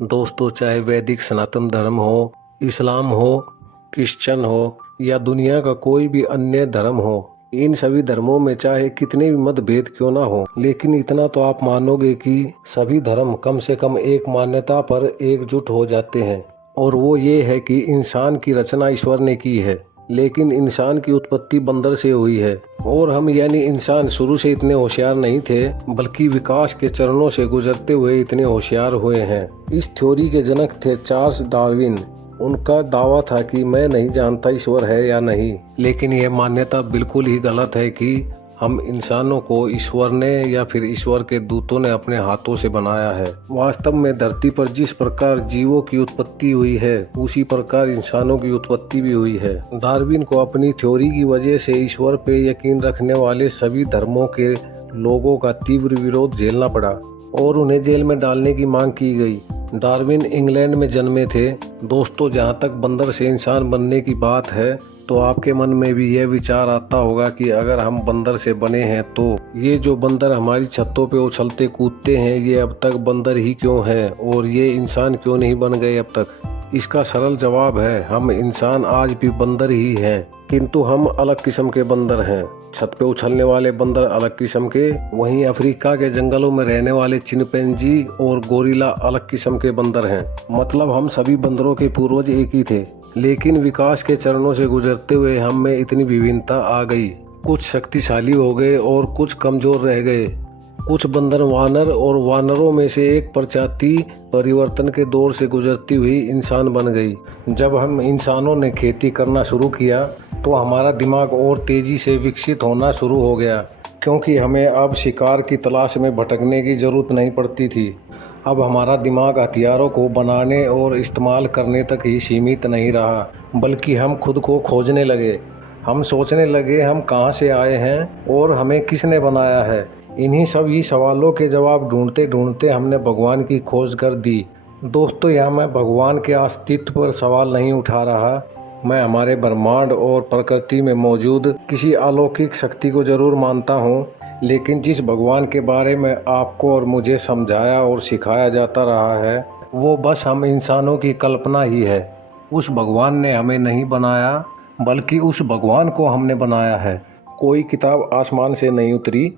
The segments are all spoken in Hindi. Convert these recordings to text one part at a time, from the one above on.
दोस्तों, चाहे वैदिक सनातन धर्म हो, इस्लाम हो, क्रिश्चियन हो या दुनिया का कोई भी अन्य धर्म हो, इन सभी धर्मों में चाहे कितने भी मतभेद क्यों ना हो, लेकिन इतना तो आप मानोगे कि सभी धर्म कम से कम एक मान्यता पर एकजुट हो जाते हैं, और वो ये है कि इंसान की रचना ईश्वर ने की है, लेकिन इंसान की उत्पत्ति बंदर से हुई है। और हम यानी इंसान शुरू से इतने होशियार नहीं थे, बल्कि विकास के चरणों से गुजरते हुए इतने होशियार हुए हैं। इस थ्योरी के जनक थे चार्ल्स डार्विन। उनका दावा था कि मैं नहीं जानता ईश्वर है या नहीं, लेकिन यह मान्यता बिल्कुल ही गलत है कि हम इंसानों को ईश्वर ने या फिर ईश्वर के दूतों ने अपने हाथों से बनाया है। वास्तव में धरती पर जिस प्रकार जीवों की उत्पत्ति हुई है, उसी प्रकार इंसानों की उत्पत्ति भी हुई है। डार्विन को अपनी थ्योरी की वजह से ईश्वर पे यकीन रखने वाले सभी धर्मों के लोगों का तीव्र विरोध झेलना पड़ा और उन्हें जेल में डालने की मांग की गई। डार्विन इंग्लैंड में जन्मे थे। दोस्तों, जहाँ तक बंदर से इंसान बनने की बात है, तो आपके मन में भी यह विचार आता होगा कि अगर हम बंदर से बने हैं तो ये जो बंदर हमारी छतों पे उछलते कूदते हैं, ये अब तक बंदर ही क्यों हैं और ये इंसान क्यों नहीं बन गए अब तक? इसका सरल जवाब है, हम इंसान आज भी बंदर ही हैं, किंतु हम अलग किस्म के बंदर हैं। छत पे उछलने वाले बंदर अलग किस्म के, वहीं अफ्रीका के जंगलों में रहने वाले चिंपैंजी और गोरिल्ला अलग किस्म के बंदर हैं। मतलब हम सभी बंदरों के पूर्वज एक ही थे, लेकिन विकास के चरणों से गुजरते हुए हम में इतनी विभिन्नता आ गई। कुछ शक्तिशाली हो गए और कुछ कमजोर रह गए। कुछ बंदर वानर और वानरों में से एक प्रजाति परिवर्तन के दौर से गुजरती हुई इंसान बन गई। जब हम इंसानों ने खेती करना शुरू किया तो हमारा दिमाग और तेजी से विकसित होना शुरू हो गया, क्योंकि हमें अब शिकार की तलाश में भटकने की जरूरत नहीं पड़ती थी। अब हमारा दिमाग हथियारों को बनाने और इस्तेमाल करने तक ही सीमित नहीं रहा, बल्कि हम खुद को खोजने लगे। हम सोचने लगे हम कहाँ से आए हैं और हमें किसने बनाया है। इन्हीं सभी सवालों के जवाब ढूंढते ढूंढते हमने भगवान की खोज कर दी। दोस्तों, यहाँ मैं भगवान के अस्तित्व पर सवाल नहीं उठा रहा। मैं हमारे ब्रह्मांड और प्रकृति में मौजूद किसी अलौकिक शक्ति को जरूर मानता हूँ, लेकिन जिस भगवान के बारे में आपको और मुझे समझाया और सिखाया जाता रहा है, वो बस हम इंसानों की कल्पना ही है। उस भगवान ने हमें नहीं बनाया, बल्कि उस भगवान को हमने बनाया है। कोई किताब आसमान से नहीं उतरी।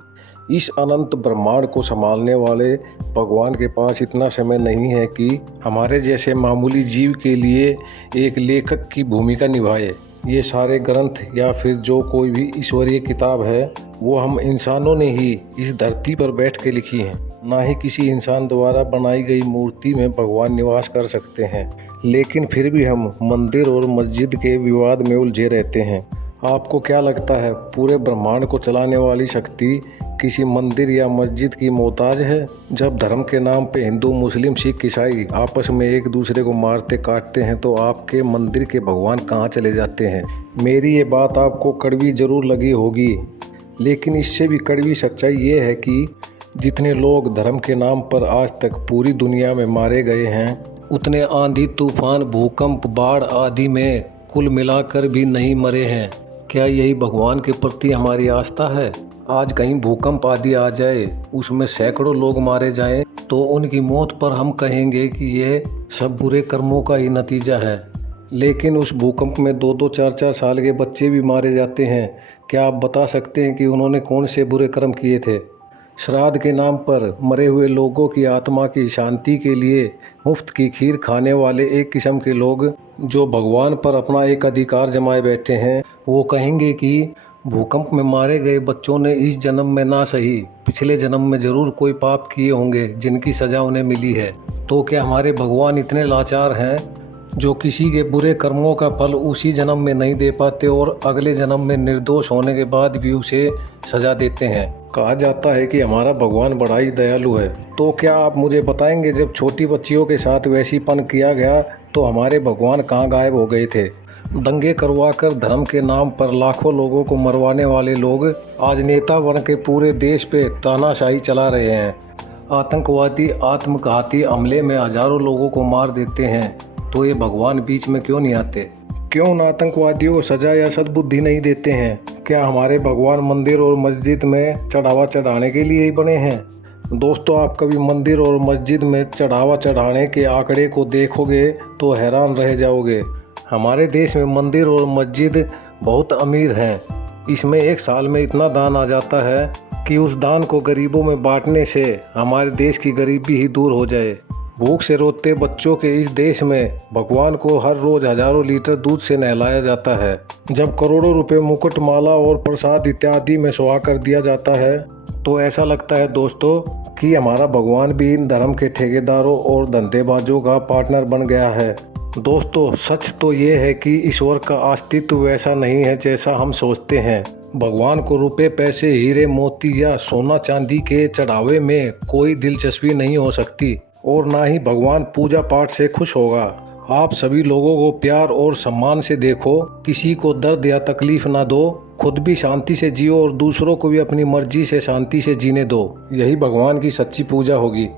इस अनंत ब्रह्मांड को संभालने वाले भगवान के पास इतना समय नहीं है कि हमारे जैसे मामूली जीव के लिए एक लेखक की भूमिका निभाए। ये सारे ग्रंथ या फिर जो कोई भी ईश्वरीय किताब है, वो हम इंसानों ने ही इस धरती पर बैठ के लिखी है। ना ही किसी इंसान द्वारा बनाई गई मूर्ति में भगवान निवास कर सकते हैं, लेकिन फिर भी हम मंदिर और मस्जिद के विवाद में उलझे रहते हैं। आपको क्या लगता है, पूरे ब्रह्मांड को चलाने वाली शक्ति किसी मंदिर या मस्जिद की मोहताज है? जब धर्म के नाम पे हिंदू, मुस्लिम, सिख, ईसाई आपस में एक दूसरे को मारते काटते हैं, तो आपके मंदिर के भगवान कहाँ चले जाते हैं? मेरी ये बात आपको कड़वी जरूर लगी होगी, लेकिन इससे भी कड़वी सच्चाई ये है कि जितने लोग धर्म के नाम पर आज तक पूरी दुनिया में मारे गए हैं, उतने आंधी, तूफान, भूकंप, बाढ़ आदि में कुल मिलाकर भी नहीं मरे हैं। क्या यही भगवान के प्रति हमारी आस्था है? आज कहीं भूकंप आदि आ जाए, उसमें सैकड़ों लोग मारे जाएं, तो उनकी मौत पर हम कहेंगे कि यह सब बुरे कर्मों का ही नतीजा है। लेकिन उस भूकंप में 2-2, 4-4 साल के बच्चे भी मारे जाते हैं। क्या आप बता सकते हैं कि उन्होंने कौन से बुरे कर्म किए थे? श्राद्ध के नाम पर मरे हुए लोगों की आत्मा की शांति के लिए मुफ्त की खीर खाने वाले एक किस्म के लोग, जो भगवान पर अपना एक अधिकार जमाए बैठे हैं, वो कहेंगे कि भूकंप में मारे गए बच्चों ने इस जन्म में ना सही, पिछले जन्म में जरूर कोई पाप किए होंगे जिनकी सजा उन्हें मिली है। तो क्या हमारे भगवान इतने लाचार हैं जो किसी के बुरे कर्मों का फल उसी जन्म में नहीं दे पाते और अगले जन्म में निर्दोष होने के बाद भी उसे सजा देते हैं? कहा जाता है कि हमारा भगवान बड़ा ही दयालु है। तो क्या आप मुझे बताएंगे, जब छोटी बच्चियों के साथ वैसीपन किया गया तो हमारे भगवान कहाँ गायब हो गए थे? दंगे करवाकर धर्म के नाम पर लाखों लोगों को मरवाने वाले लोग आज नेता बन के पूरे देश पे तानाशाही चला रहे हैं। आतंकवादी आत्मघाती हमले में हजारों लोगों को मार देते हैं, तो ये भगवान बीच में क्यों नहीं आते? क्यों उन आतंकवादियों को सजा या सद्बुद्धि नहीं देते हैं? क्या हमारे भगवान मंदिर और मस्जिद में चढ़ावा चढ़ाने के लिए ही बने हैं? दोस्तों, आप कभी मंदिर और मस्जिद में चढ़ावा चढ़ाने के आंकड़े को देखोगे तो हैरान रह जाओगे। हमारे देश में मंदिर और मस्जिद बहुत अमीर हैं। इसमें एक साल में इतना दान आ जाता है कि उस दान को गरीबों में बांटने से हमारे देश की गरीबी ही दूर हो जाए। भूख से रोते बच्चों के इस देश में भगवान को हर रोज हजारों लीटर दूध से नहलाया जाता है। जब करोड़ों रुपए मुकुट माला और प्रसाद इत्यादि में सुहा कर दिया जाता है तो ऐसा लगता है दोस्तों कि हमारा भगवान भी इन धर्म के ठेकेदारों और धंधेबाजों का पार्टनर बन गया है। दोस्तों, सच तो ये है कि ईश्वर का अस्तित्व वैसा नहीं है जैसा हम सोचते हैं। भगवान को रुपए, पैसे, हीरे मोती या सोना चांदी के चढ़ावे में कोई दिलचस्पी नहीं हो सकती और ना ही भगवान पूजा पाठ से खुश होगा। आप सभी लोगों को प्यार और सम्मान से देखो, किसी को दर्द या तकलीफ ना दो, खुद भी शांति से जियो और दूसरों को भी अपनी मर्जी से शांति से जीने दो। यही भगवान की सच्ची पूजा होगी।